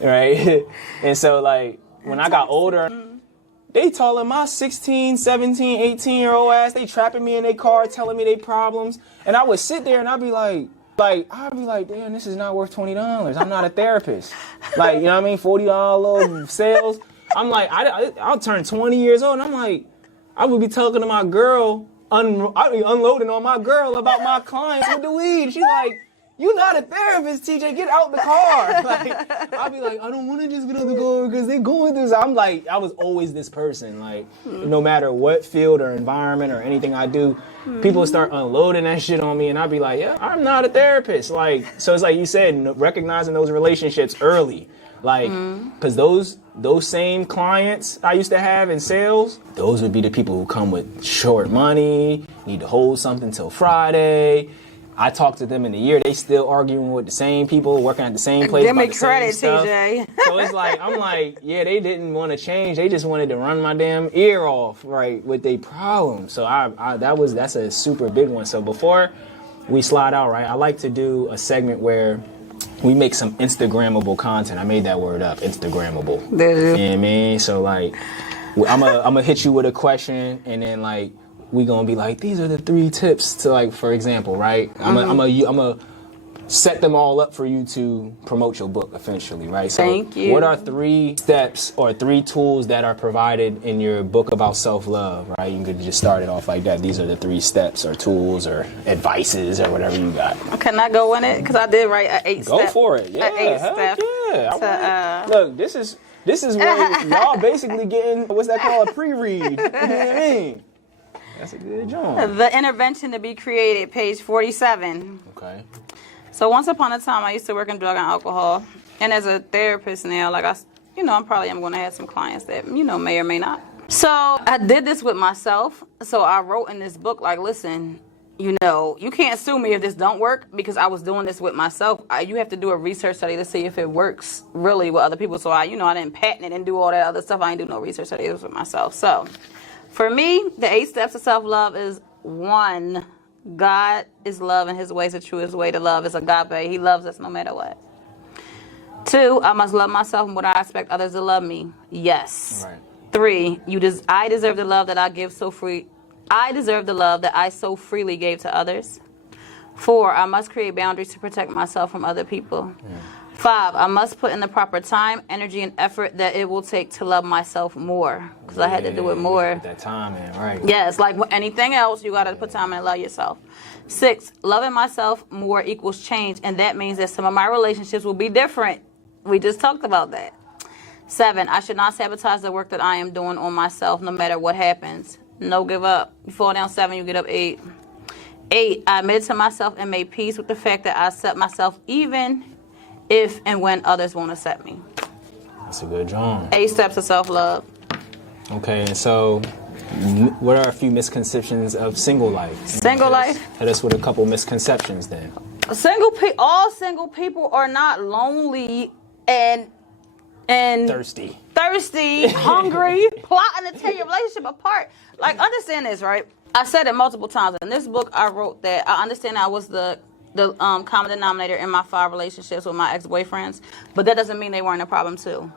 right? And so, like, when I got older, they telling my 16, 17, 18-year-old ass, they trapping me in their car, telling me their problems. And I would sit there and I'd be like, damn, this is not worth $20. I'm not a therapist. Like, you know what I mean? $40 little sales. I'm like, I'll turn 20 years old and I'm like, I would be talking to my girl, I'd be unloading on my girl about my clients with the weed. She's like, you not a therapist, TJ, get out the car. Like, I'll be like, I don't want to just get out the car because they're going through this. I'm like, I was always this person. Like, no matter what field or environment or anything I do, people start unloading that shit on me and I'll be like, yeah, I'm not a therapist. Like, so it's like you said, recognizing those relationships early. Like, because those same clients I used to have in sales, those would be the people who come with short money, need to hold something till Friday. I talk to them in a year, they still arguing with the same people, working at the same place. Give me about the credit, same stuff. TJ. So it's like, I'm like, yeah, they didn't want to change. They just wanted to run my damn ear off, right, with their problems. So that's a super big one. So before we slide out, right, I like to do a segment where we make some Instagrammable content. I made that word up, Instagrammable. Did you? You know what I mean? So like, I'm gonna hit you with a question and then like, we gonna be like, these are the 3 tips to, like, for example, right? I'm gonna set them all up for you to promote your book eventually, right? So Thank you. What are 3 steps or 3 tools that are provided in your book about self-love, right? You could just start it off like that. These are the 3 steps or tools or advices or whatever you got. Can I go in it? Because I did write an 8-step. Go for it. Yeah, An 8-step. Yeah. Look, this is where y'all basically getting, what's that called, a pre-read. You know what I mean? That's a good job. The intervention to be created, page 47. Okay. So once upon a time, I used to work in drug and alcohol. And as a therapist now, like I'm probably going to have some clients that, may or may not. So I did this with myself. So I wrote in this book, like, listen, you can't sue me if this don't work because I was doing this with myself. You have to do a research study to see if it works really with other people. So I didn't patent it and do all that other stuff. I didn't do no research study. It was with myself. So for me, the 8 steps of self-love is 1, God is love and his ways are true. His way to love is agape. He loves us no matter what. 2, I must love myself and what I expect others to love me. Yes. Right. 3, I deserve the love that I give so free. I deserve the love that I so freely gave to others. 4, I must create boundaries to protect myself from other people. 5, I must put in the proper time, energy, and effort that it will take to love myself more. Because I had to do it more. Put that time in, right. Yes, like anything else, you got to put time in and love yourself. 6, loving myself more equals change. And that means that some of my relationships will be different. We just talked about that. 7, I should not sabotage the work that I am doing on myself no matter what happens. No give up. You fall down 7, you get up 8. 8, I admitted to myself and made peace with the fact that I accept myself even if and when others won't accept me. That's a good job. 8 steps of self-love. Okay, and so what are a few misconceptions of single life? Single life? Hit us with a couple misconceptions then. All single people are not lonely and thirsty, hungry, plotting to tear your relationship apart. Like, understand this, right? I said it multiple times. In this book, I wrote that I understand I was the common denominator in my 5 relationships with my ex-boyfriends, but that doesn't mean they weren't a problem too.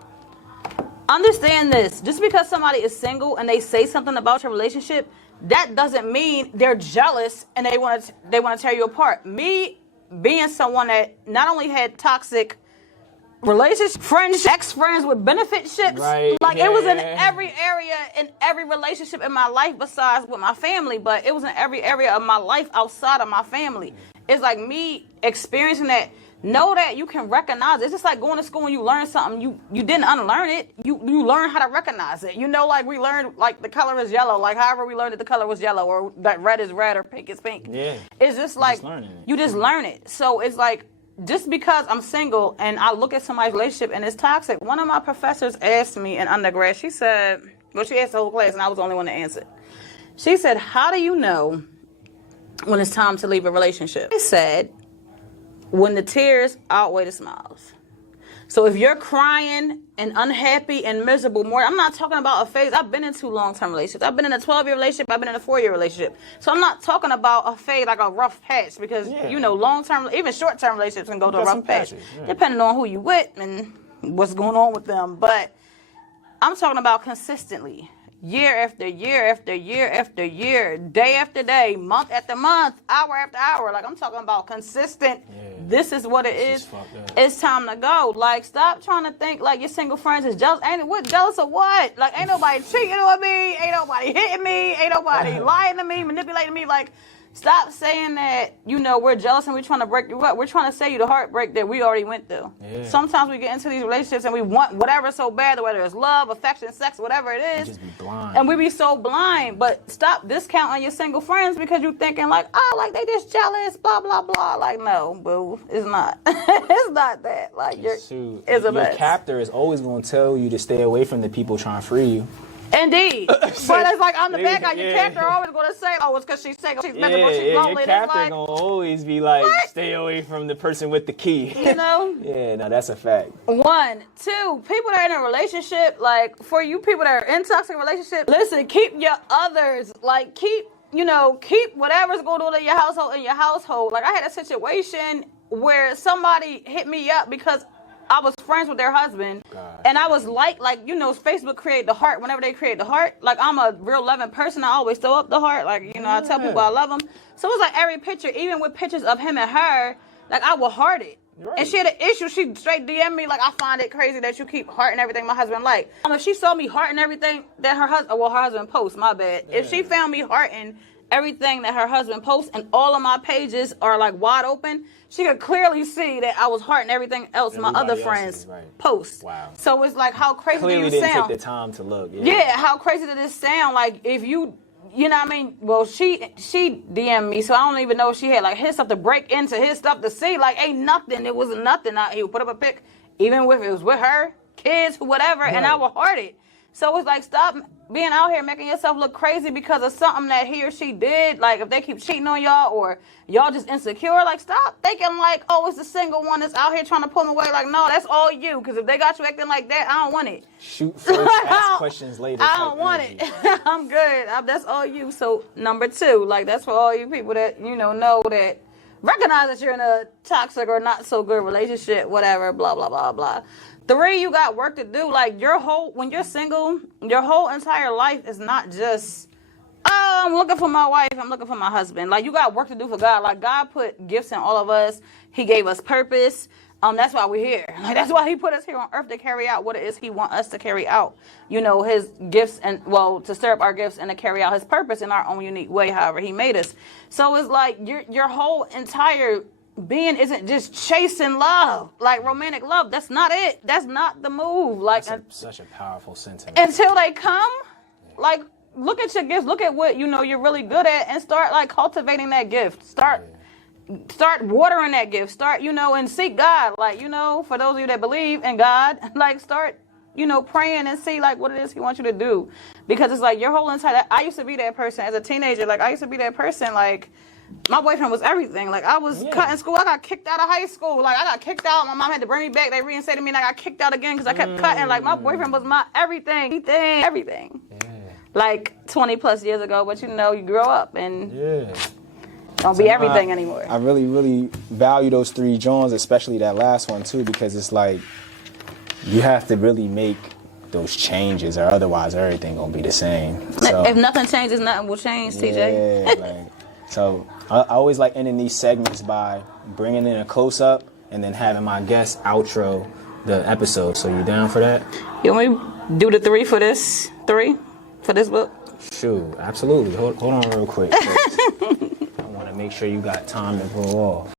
Understand this. Just because somebody is single and they say something about your relationship, that doesn't mean they're jealous and they want to tear you apart. Me being someone that not only had toxic relationships, friends, ex-friends with benefitships, right, like it was in every area, in every relationship in my life besides with my family, but it was in every area of my life outside of my family. It's like me experiencing that. Know that you can recognize it. It's just like going to school and you learn something. You didn't unlearn it. You learn how to recognize it. Like we learned like the color is yellow. Like however we learned that the color was yellow or that red is red or pink is pink. Yeah. It's just like you just learn it. So it's like just because I'm single and I look at somebody's relationship and it's toxic. One of my professors asked me in undergrad. She said, she asked the whole class and I was the only one to answer. She said, "How do you know when it's time to leave a relationship?" I said, when the tears outweigh the smiles. So if you're crying and unhappy and miserable more, I'm not talking about a phase. I've been in 2 long-term relationships. I've been in a 12-year relationship. I've been in a 4-year relationship. So I'm not talking about a phase like a rough patch because, long-term, even short-term relationships can go to a rough patch. Depending on who you with and what's going on with them. But I'm talking about consistently. Year after year after year after year, day after day, month after month, hour after hour. Like, I'm talking about consistent. Yeah. This is what it is. It's time to go. Like, stop trying to think like your single friends is jealous. Jealous of what? Like, ain't nobody cheating on me. Ain't nobody hitting me. Ain't nobody lying to me, manipulating me. Like, stop saying that, we're jealous and we're trying to break you up. We're trying to save you the heartbreak that we already went through. Yeah. Sometimes we get into these relationships and we want whatever so bad, whether it's love, affection, sex, whatever it is. Just be blind. And we be so blind. But stop discounting your single friends because you're thinking like, oh, like they just jealous, blah, blah, blah. Like, no, boo, it's not. It's not that. Like, your captor is always going to tell you to stay away from the people trying to free you. Indeed. But it's like on the back of your character always going to say, oh, it's because she's single, she's miserable, she's lonely. Your captor going to always be like, stay away from the person with the key. You know? Yeah, no, that's a fact. 1, 2, people that are in a relationship, like, for you people that are in toxic relationships, listen, keep your others, like, keep whatever's going on in your household. Like, I had a situation where somebody hit me up because I was friends with their husband, and I was like, Facebook create the heart whenever they create the heart. Like, I'm a real loving person. I always throw up the heart. Like, I tell people I love them. So it was like every picture, even with pictures of him and her, like, I will heart it. Right. And she had an issue. She straight DM'd me, like, I find it crazy that you keep hearting everything my husband like. If she saw me hearting everything that her husband posts, my bad. Yeah. If she found me hearting everything that her husband posts and all of my pages are, like, wide open, she could clearly see that I was hearting everything else my other friends post. Wow. So it's like, how crazy do you sound? Clearly didn't take the time to look. Yeah, how crazy did this sound? Like, if you know what I mean? Well, she DM'd me, so I don't even know if she had, like, his stuff to break into his stuff to see. Like, ain't nothing. It was nothing. He would put up a pic, even if it was with her, kids, whatever, and I would heart it. So it's like, stop being out here making yourself look crazy because of something that he or she did. Like, if they keep cheating on y'all or y'all just insecure, like, stop thinking like, oh, it's the single one that's out here trying to pull them away. Like, no, that's all you. Because if they got you acting like that, I don't want it. Shoot first, ask questions later. I don't want it. I'm good. That's all you. So, number 2, like, that's for all you people that, know that recognize that you're in a toxic or not so good relationship, whatever, blah, blah, blah, blah. 3, you got work to do. Like, when you're single, your whole entire life is not just, oh, I'm looking for my wife, I'm looking for my husband. Like, you got work to do for God. Like, God put gifts in all of us. He gave us purpose. That's why we're here. Like, that's why he put us here on earth to carry out what it is he wants us to carry out. His gifts to stir up our gifts and to carry out his purpose in our own unique way, however he made us. So it's like your whole entire being isn't just chasing love, like romantic love. That's not it. That's not the move. Like, such a powerful sentiment. Until they come, like, look at your gifts. Look at what you're really good at, and start like cultivating that gift. Start watering that gift. Start and seek God. Like, for those of you that believe in God, like, start praying and see like what it is he wants you to do, because it's like your whole entire. I used to be that person as a teenager. Like, I used to be that person. Like, my boyfriend was everything. Like, I was cutting school. I got kicked out of high school. Like, I got kicked out. My mom had to bring me back. They reinstated me, and I got kicked out again because I kept cutting. Like, my boyfriend was my everything. Everything. Yeah. Like, 20 plus years ago. But, you grow up and don't be everything anymore. I really, really value those 3 Johns, especially that last one, too, because it's like you have to really make those changes, or otherwise everything going to be the same. So, if nothing changes, nothing will change, TJ. Yeah, so I always like ending these segments by bringing in a close-up and then having my guest outro the episode. So you down for that? You want me to do the 3 for this? 3 for this book? Sure, absolutely. Hold on real quick. I want to make sure you got time to go off.